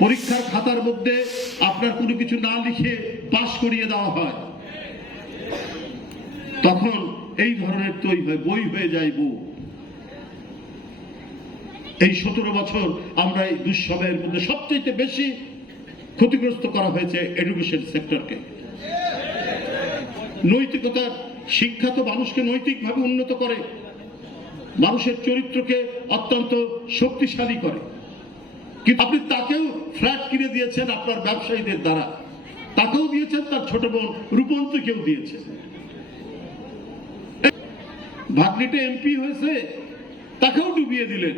পরীক্ষার খাতার মধ্যে আপনার কোনো কিছু না লিখে পাশ করিয়ে দেওয়া হয়, তখন এই ধরনের তৈরি হয়, বই হয়ে যায় বউ। এই 17 বছর আমরা এই দুঃসময়ের মধ্যে সবচেয়ে বেশি ক্ষতিগ্রস্ত করা হয়েছে এডুকেশন সেক্টরকে। নৈতিকতার শিক্ষা তো মানুষকে নৈতিকভাবে উন্নত করে, মানুষের চরিত্রকে অত্যন্ত শক্তিশালী করে, কিন্তু আপনি তাকেও ফ্ল্যাট কিনে দিয়েছেন আপনার ব্যবসায়ীদের দ্বারা, তাকেও দিয়েছেন, তার ছোট বোন রূপন্তীকেও দিয়েছেন। ভাগ্নিটা এমপি হয়েছে, তাকেও ডুবিয়ে দিলেন।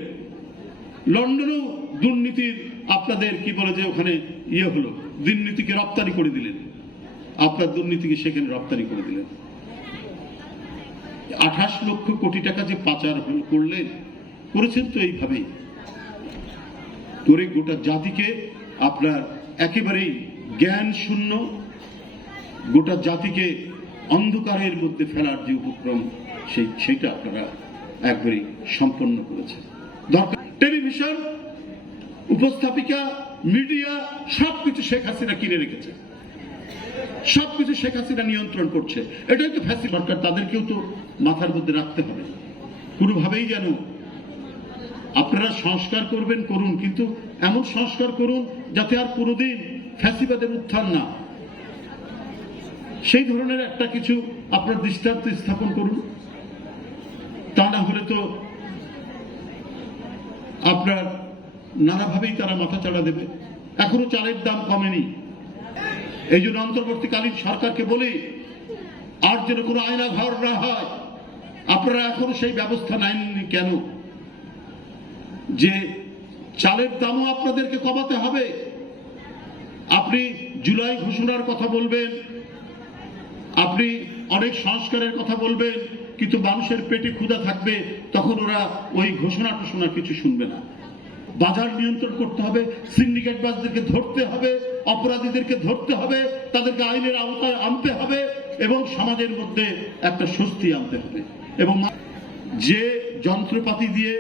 লন্ডনেও দুর্নীতির আপনাদের কি বলে যে ওখানে হলো, দুর্নীতিকে রপ্তানি করে দিলেন, আপনার দুর্নীতিকে সেখানে রপ্তানি করে দিলেন। 28 লক্ষ কোটি টাকা যে পাচার করলেন, করেছেন তো এইভাবেই করে গোটা জাতিকে আপনার একেবারেই জ্ঞান শূন্য, গোটা জাতিকে অন্ধকারের মধ্যে ফেলার যে উপক্রম সেইটা আপনারা একবারেই সম্পন্ন করেছেন। দরকার টেলিভিশন, উপস্থাপিকা, মিডিয়া সবকিছু শেখ হাসিনা কিনে রেখেছে, সবকিছু শেখ হাসিনা নিয়ন্ত্রণ করছে। এটাই তো ফ্যাসি সরকার, তাদেরকেও তো মাথার মধ্যে রাখতে হবে। কোনোভাবেই যেন আপনারা সংস্কার করবেন করুন, কিন্তু এমন সংস্কার করুন যাতে আর কোনোদিন ফ্যাসিবাদের উত্থান না, সেই ধরনের একটা কিছু আপনার দৃষ্টান্ত স্থাপন করুন। তা না হলে তো আপনার নানাভাবেই তারা মাথা চাড়া দেবে। এখনো চালের দাম কমেনি, এই জন্য অন্তর্বর্তীকালীন সরকারকে বলি আর যেন কোনো আয়না ঘর না হয়। আপনারা এখনো সেই ব্যবস্থা নেননি কেন যে চালের দামও আপনাদেরকে কমাতে হবে? আপনি জুলাই ঘোষণার কথা বলবেন, আপনি অনেক সংস্কারের কথা বলবেন, কিন্তু মানুষের পেটে ক্ষুধা থাকবে, তখন ওরা ওই ঘোষণা টোষণা কিছু শুনবে না। বাজার নিয়ন্ত্রণ করতে হবে, সিন্ডিকেটবাজদেরকে ধরতে হবে, অপরাধীদেরকে ধরতে হবে, তাদেরকে আইনের আওতায় আনতে হবে এবং সমাজের মধ্যে একটা স্বস্তি আনতে হবে। এবং যে যন্ত্রপাতি দিয়ে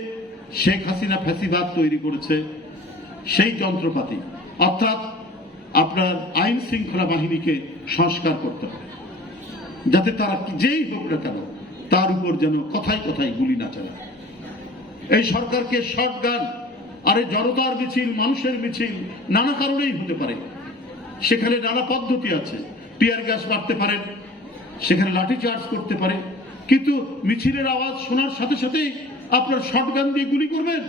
শেখ হাসিনা ফ্যাসিবাদ তৈরি করেছে, সেই যন্ত্রপাতি অর্থাৎ আপনার আইন শৃঙ্খলা বাহিনীকে সংস্কার করতে হবে, যাতে তারা যেই হোক না কেন তার উপর যেন কথায় কথায় গুলি না চালায়। এই সরকারকে শটগান, আরে জনতার মিছিল, মানুষের মিছিল নানা কারণেই হতে পারে, সেখানে নানা পদ্ধতি আছে। টিয়ার গ্যাস মারতে পারেন, সেখানে লাঠি চার্জ করতে পারে, কিন্তু মিছিলের আওয়াজ শোনার সাথে সাথেই আপনার শটগান দিয়ে গুলি করবেন।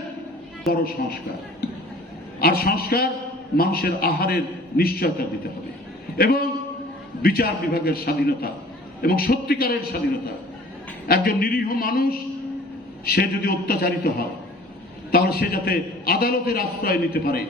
বড় সংস্কার, আর সংস্কার মানুষের আহারের নিশ্চয়তা দিতে হবে এবং বিচার বিভাগের স্বাধীনতা এবং সত্যিকারের স্বাধীনতা। একজন নিরীহ মানুষ সে যদি অত্যাচারিত হয়, তাহলে সে যাতে আদালতের আশ্রয় নিতে পারে।